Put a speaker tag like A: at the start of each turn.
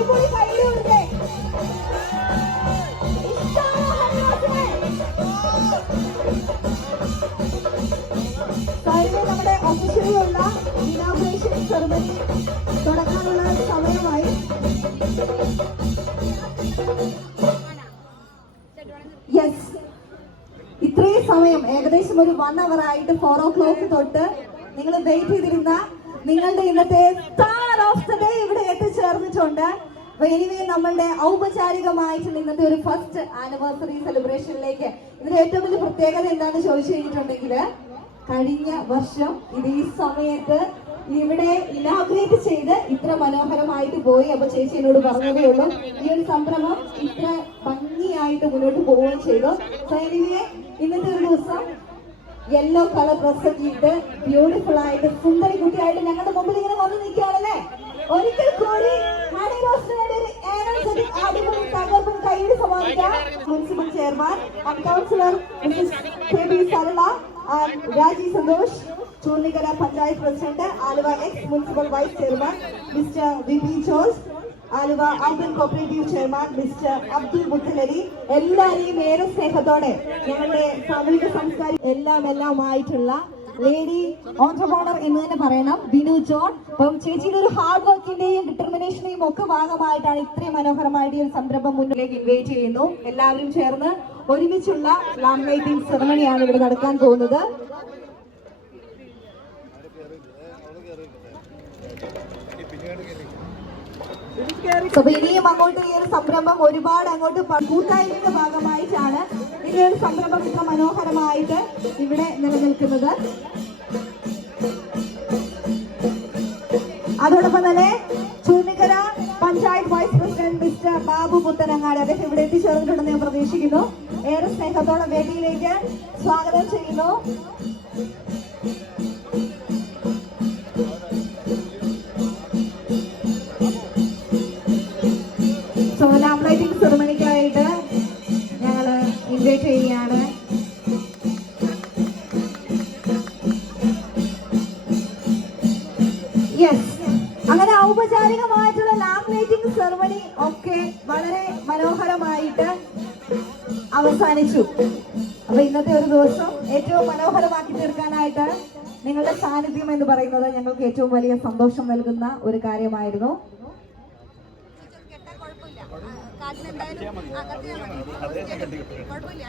A: അടിപൊളി ഹരിദാസിനെ കഴിഞ്ഞ നമ്മുടെ ഒഫീഷ്യലിയുള്ള ഇനാഗ്രേഷൻ സെറമണി തുടങ്ങാനുള്ള സമയമായി. യെസ് ഇത്രയും സമയം ഏകദേശം ഒരു വൺ അവർ ആയിട്ട് ഫോർ ഓ ക്ലോക്ക് തൊട്ട് നിങ്ങൾ വെയിറ്റ് ചെയ്തിരുന്ന നിങ്ങളുടെ ഇന്നത്തെ സ്റ്റാർ ഓഫ് ദ ഡേ ഇവിടെ എത്തിച്ചേർന്നിട്ടുണ്ട്. അപ്പൊ നമ്മളുടെ ഔപചാരികമായിട്ടുള്ള ഇന്നത്തെ ഒരു ഫസ്റ്റ് ആനിവേഴ്സറി സെലിബ്രേഷനിലേക്ക് ഇതിന്റെ ഏറ്റവും വലിയ പ്രത്യേകത എന്താണെന്ന് ചോദിച്ചു കഴിഞ്ഞിട്ടുണ്ടെങ്കിൽ കഴിഞ്ഞ വർഷം ഇത് ഈ സമയത്ത് ഇവിടെ ഇനാഗ്രേറ്റ് ചെയ്ത് ഇത്ര മനോഹരമായിട്ട് പോയി. അപ്പൊ ചേച്ചി എന്നോട് പറഞ്ഞതേ ഉള്ളൂ ഈ ഒരു സംരംഭം ഇത്ര ഭംഗിയായിട്ട് മുന്നോട്ട് പോവുകയും ചെയ്തു. anyway, ഇന്നത്തെ ഒരു ദിവസം യെല്ലോ കളർ ഡ്രസ്സൊക്കെ ഇട്ട് ബ്യൂട്ടിഫുൾ ആയിട്ട് സുന്ദരി കുട്ടിയായിട്ട് ഞങ്ങളുടെ മുമ്പിൽ ഇങ്ങനെ വന്ന് നിൽക്കുകയാണല്ലേ? ഒരിക്കൽ കൂടി ഹണി റോസിന് വേണ്ടി ഒരു energetic അടിപൊളി കൈയ്യടി സമ്മാനിക്കാം municipal chairman councillor missus K B Sarala and Raji Santhosh Choornikkara panchayat president Aluva ex municipal vice chairman mister V P Jose Aluva urban cooperative chairman mister Abdul Muthalari എല്ലാരെയും ഏറെ സ്നേഹത്തോടെ ഞങ്ങളുടെ സാമൂഹിക സംസ്കാരം എല്ലാം എല്ലാമായിട്ടുള്ള ലേഡി ഓൺട്രപ്രണർ എന്ന് തന്നെ പറയണം. ബിനു ജോൺ. അപ്പം ചേച്ചിയുടെ ഒരു ഹാർഡ് വർക്കിന്റെയും ഡിറ്റർമിനേഷനെയും ഒക്കെ ഭാഗമായിട്ടാണ് ഇത്രയും മനോഹരമായിട്ട് ഈ ഒരു സംരംഭം മുന്നിലേക്ക് ഇൻവൈറ്റ് ചെയ്യുന്നു. എല്ലാവരും ചേർന്ന് ഒരുമിച്ചുള്ള ലാം ലൈറ്റിംഗ് സെറമണിയാണ് ഇവിടെ നടക്കാൻ പോകുന്നത്. അപ്പൊ ഇനിയും അങ്ങോട്ട് ഈ ഒരു സംരംഭം ഒരുപാട് അങ്ങോട്ട് കൂട്ടായ്മയുടെ ഭാഗമായിട്ടാണ് ഈ ഒരു സംരംഭം ഇത്ര മനോഹരമായിട്ട് ഇവിടെ നിലനിൽക്കുന്നത്. അതോടൊപ്പം തന്നെ Choornikkara panchayat vice president mister Babu Puthanangad അദ്ദേഹം ഇവിടെ എത്തിച്ചേർന്നിട്ടുണ്ടെന്ന് ഞാൻ പ്രതീക്ഷിക്കുന്നു. ഏറെ സ്നേഹത്തോടെ വേദിയിലേക്ക് സ്വാഗതം ചെയ്യുന്നു. ഇൻവൈറ്റ് ചെയ്യുകയാണ് യെസ് അങ്ങനെ ഔപചാരികമായിട്ടുള്ള ലാം ലൈറ്റിംഗ് സെറമണി ഒക്കെ വളരെ മനോഹരമായിട്ട് അവസാനിച്ചു. അപ്പൊ ഇന്നത്തെ ഒരു ദിവസം ഏറ്റവും മനോഹരമാക്കി തീർക്കാനായിട്ട് നിങ്ങളുടെ സാന്നിധ്യം എന്ന് പറയുന്നത് ഞങ്ങൾക്ക് ഏറ്റവും വലിയ സന്തോഷം നൽകുന്ന ഒരു കാര്യമായിരുന്നു.
B: കാട്ടിനെന്തായാലും അകത്ത് കുഴപ്പമില്ല